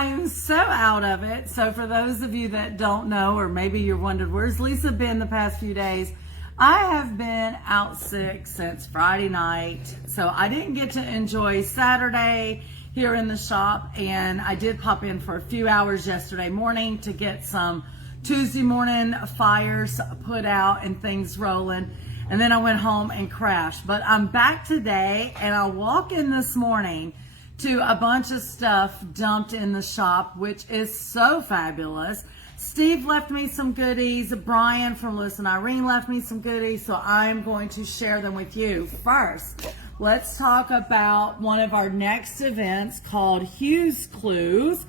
I am so out of it. So for those of you that don't know, or maybe you're wondering, where's Lisa been the past few days? I have been out sick since Friday night. So I didn't get to enjoy Saturday here in the shop. And I did pop in for a few hours yesterday morning to get some Tuesday morning fires put out and things rolling. And then I went home and crashed. But I'm back today, and I walk in this morning to a bunch of stuff dumped in the shop, which is so fabulous. Steve left me some goodies. Brian from Lewis Irene left me some goodies, so I'm going to share them with you. First, let's talk about one of our next events called Hugh's Clues.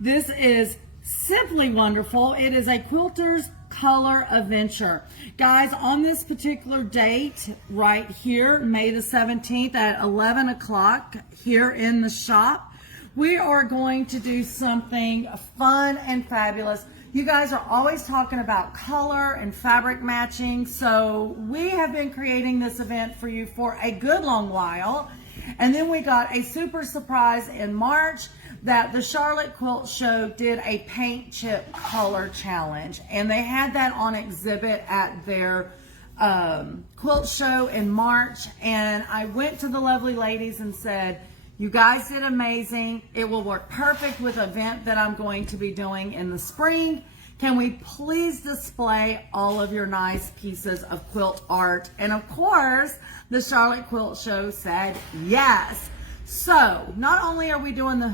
This is simply wonderful. It is a quilter's color adventure. Guys, on this particular date right here, May the 17th at 11 o'clock here in the shop, we are going to do something fun and fabulous. You guys are always talking about color and fabric matching, so we have been creating this event for you for a good long while. And then we got a super surprise in March that the Charlotte Quilt Show did a paint chip color challenge, and they had that on exhibit at their quilt show in March. And I went to the lovely ladies and said, you guys did amazing. It will work perfect with an event that I'm going to be doing in the spring. Can we please display all of your nice pieces of quilt art? And of course, the Charlotte Quilt Show said yes. So not only are we doing the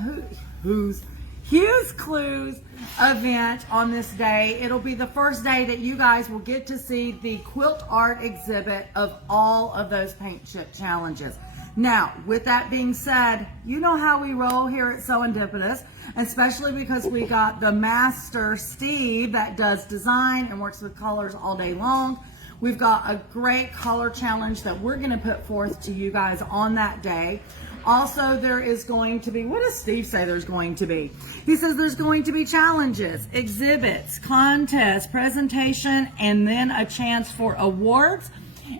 Hugh's Clues event on this day, it'll be the first day that you guys will get to see the quilt art exhibit of all of those paint chip challenges. Now, with that being said, you know how we roll here at Serendipitous, especially because we got the master Steve that does design and works with colors all day long. We've got a great color challenge that we're going to put forth to you guys on that day. Also, there is going to be, what does Steve say there's going to be? He says there's going to be challenges, exhibits, contests, presentation, and then a chance for awards.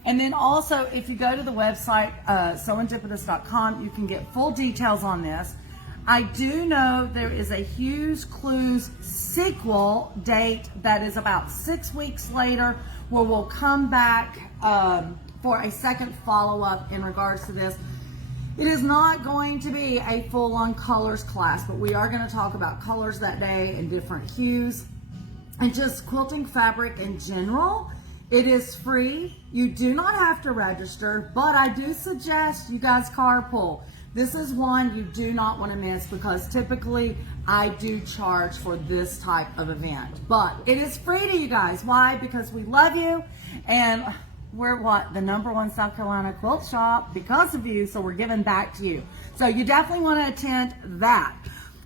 And then also, if you go to the website, serendipitous.com, you can get full details on this. I do know there is a Hugh's Clues sequel date that is about 6 weeks later, where we'll come back for a second follow-up in regards to this. It is not going to be a full-on colors class, but we are going to talk about colors that day and different hues and just quilting fabric in general. It is free. You do not have to register, but I do suggest you guys carpool. This is one you do not want to miss, because typically I do charge for this type of event, but it is free to you guys. Why? Because we love you, and we're the #1 South Carolina quilt shop because of you, so we're giving back to you. So you definitely want to attend that.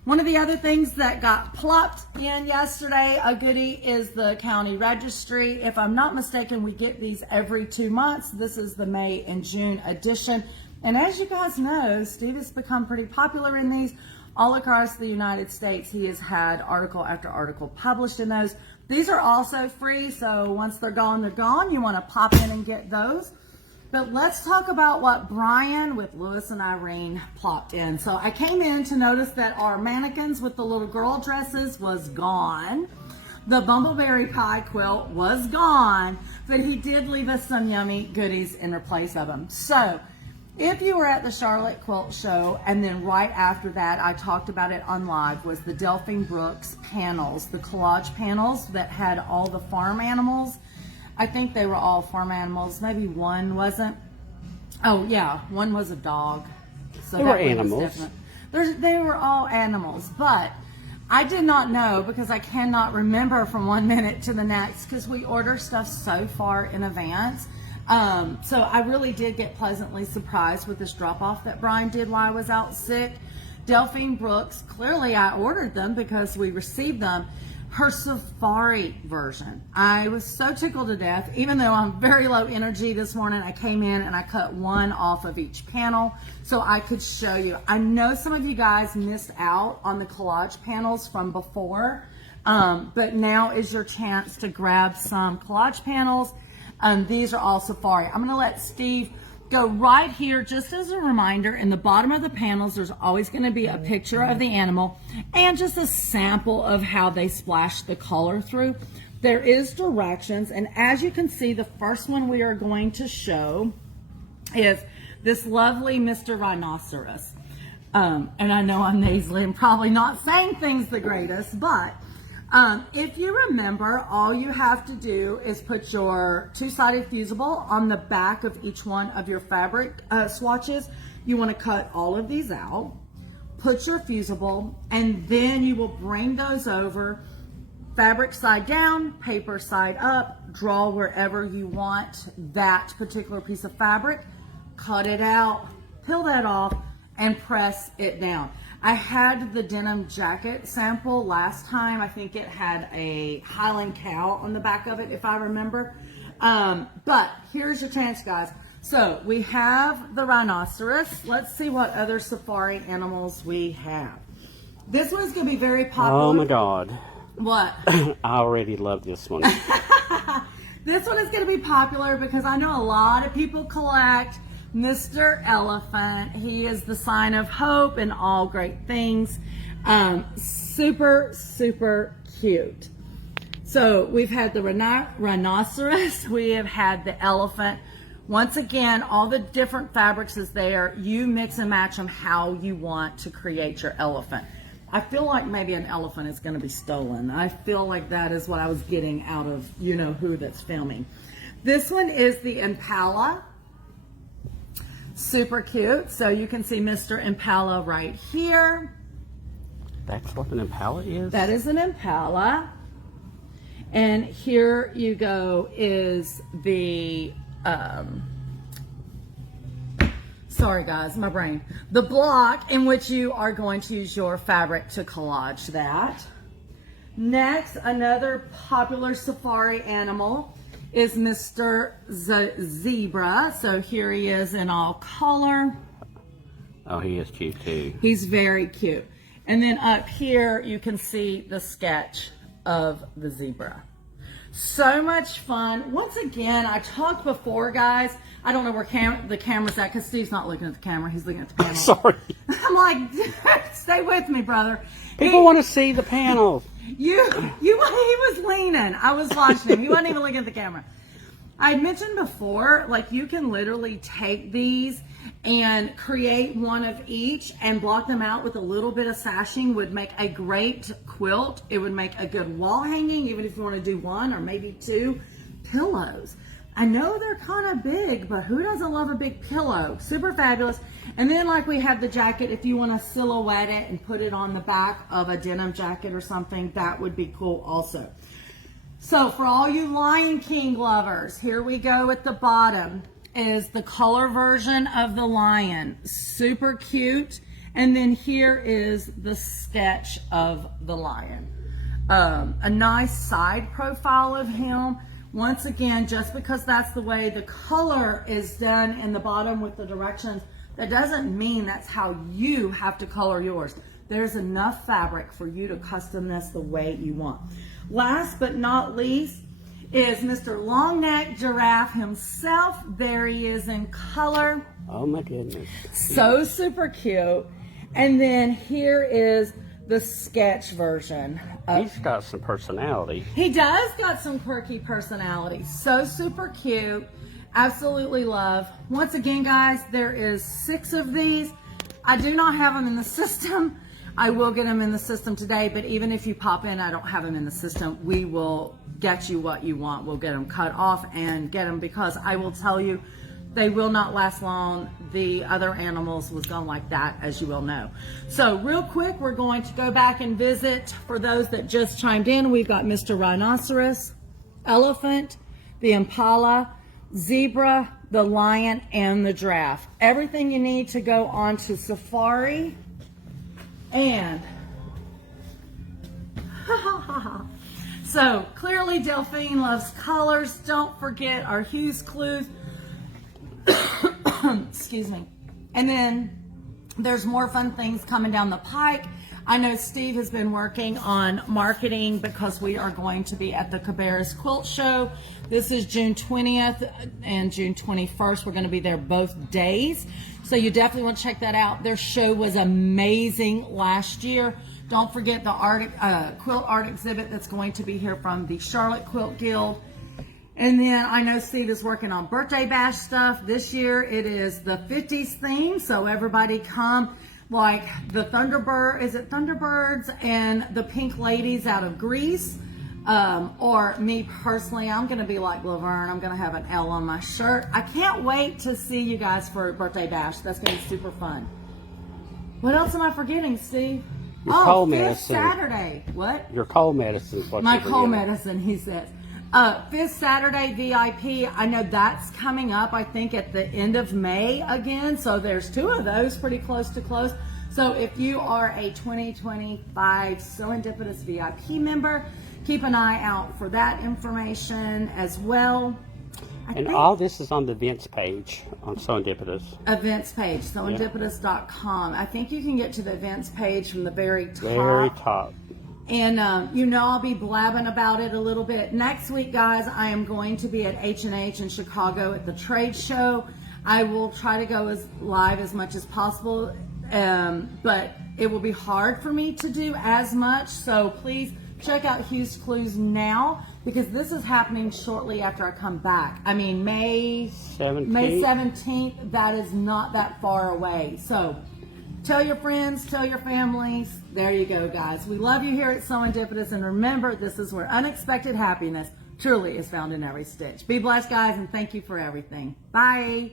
One of the other things that got plopped in yesterday, a goodie, is the county registry. If I'm not mistaken, we get these every 2 months. This is the May and June edition. And as you guys know, Steve has become pretty popular in these. All across the United States, he has had article after article published in those. These are also free, so once they're gone, they're gone. You want to pop in and get those. But let's talk about what Brian with Lewis and Irene plopped in. So I came in to notice that our mannequins with the little girl dresses was gone. The Bumbleberry Pie quilt was gone, but he did leave us some yummy goodies in replace of them. So if you were at the Charlotte Quilt Show, and then right after that, I talked about it on live, was the Delphine Brooks panels, the collage panels that had all the farm animals. I think they were all farm animals. Maybe one wasn't. Oh yeah, one was a dog. So they were animals. They were all animals, but I did not know, because I cannot remember from 1 minute to the next, because we order stuff so far in advance. So I really did get pleasantly surprised with this drop-off that Brian did while I was out sick. Delphine Brooks, clearly I ordered them because we received them. Her safari version, I was so tickled to death. Even though I'm very low energy this morning, I came in and I cut one off of each panel so I could show you. I know some of you guys missed out on the collage panels from before, but now is your chance to grab some collage panels. These are all safari. I'm going to let Steve go right here, just as a reminder, in the bottom of the panels, there's always going to be a picture of the animal and just a sample of how they splash the color through. There is directions, and as you can see, the first one we are going to show is this lovely Mr. Rhinoceros. And I know I'm nasally and probably not saying things the greatest, but if you remember, all you have to do is put your two-sided fusible on the back of each one of your fabric swatches. You want to cut all of these out, put your fusible, and then you will bring those over, fabric side down, paper side up, draw wherever you want that particular piece of fabric, cut it out, peel that off, and press it down. I had the denim jacket sample last time. I think it had a Highland cow on the back of it, if I remember. But here's your chance, guys. So we have the rhinoceros. Let's see what other safari animals we have. This one's going to be very popular. Oh my God. What? I already love this one. This one is going to be popular because I know a lot of people collect Mr. Elephant. He is the sign of hope and all great things. Super, super cute. So we've had the rhinoceros. We have had the elephant. Once again, all the different fabrics is there. You mix and match them how you want to create your elephant. I feel like maybe an elephant is going to be stolen. I feel like that is what I was getting out of you know who that's filming. This one is the impala. Super cute. So you can see Mr. Impala right here. That's what an impala is? That is an impala. And here you go is the, sorry guys, my brain. The block in which you are going to use your fabric to collage that. Next, another popular safari animal is Mr. Zebra. So here he is in all color. Oh, he is cute too. He's very cute. And then up here, you can see the sketch of the zebra. So much fun. Once again, I talked before, guys. I don't know where the camera's at because Steve's not looking at the camera. He's looking at the panel. Sorry. I'm like, stay with me, brother. People want to see the panels. He was leaning. I was watching him. He wasn't even looking at the camera. I mentioned before, like you can literally take these and create one of each and block them out with a little bit of sashing. Would make a great quilt. It would make a good wall hanging, even if you want to do one or maybe two pillows. I know they're kind of big, but who doesn't love a big pillow? Super fabulous. And then like we have the jacket, if you want to silhouette it and put it on the back of a denim jacket or something, that would be cool also. So for all you Lion King lovers, here we go at the bottom is the color version of the lion. Super cute. And then here is the sketch of the lion. A nice side profile of him. Once again, just because that's the way the color is done in the bottom with the directions, that doesn't mean that's how you have to color yours. There's enough fabric for you to custom this the way you want. Last but not least is Mr. Longneck Giraffe himself. There he is in color. Oh my goodness. So super cute. And then here is the sketch version. He's got some personality. He does got some quirky personality. So super cute. Absolutely love. Once again, guys, there is 6 of these. I do not have them in the system. I will get them in the system today, but even if you pop in, I don't have them in the system. We will get you what you want. We'll get them cut off and get them, because I will tell you, they will not last long. The other animals was gone like that, as you will know. So real quick, we're going to go back and visit. For those that just chimed in, we've got Mr. Rhinoceros, elephant, the impala, zebra, the lion, and the giraffe. Everything you need to go on to safari. And so clearly Delphine loves colors. Don't forget our hues clues. Excuse me. And then there's more fun things coming down the pike. I know Steve has been working on marketing because we are going to be at the Cabarrus Quilt Show. This is June 20th and June 21st. We're going to be there both days. So you definitely want to check that out. Their show was amazing last year. Don't forget the quilt art exhibit that's going to be here from the Charlotte Quilt Guild. And then I know Steve is working on birthday bash stuff. This year it is the 50s theme, so everybody come. Like the Thunderbirds and the Pink Ladies out of Greece. Or me personally, I'm going to be like Laverne. I'm going to have an L on my shirt. I can't wait to see you guys for birthday bash. That's going to be super fun. What else am I forgetting, Steve? Your cold Fifth medicine. Saturday. What? Your cold medicine is what My you're cold forgetting. medicine, he says. Fifth Saturday VIP. I know that's coming up, I think, at the end of May again. So there's 2 of those pretty close to close. So if you are a 2025 Serendipitous VIP member, keep an eye out for that information as well. And all this is on the events page on Serendipitous. Events page, serendipitous.com. I think you can get to the events page from the very top. Very top. And I'll be blabbing about it a little bit. Next week, guys, I am going to be at H&H in Chicago at the trade show. I will try to go live as much as possible, but it will be hard for me to do as much. So please check out Hugh's Clues now, because this is happening shortly after I come back. I mean, May 17th, that is not that far away. So tell your friends, tell your families. There you go, guys. We love you here at Serendipitous, and remember, this is where unexpected happiness truly is found in every stitch. Be blessed, guys, and thank you for everything. Bye.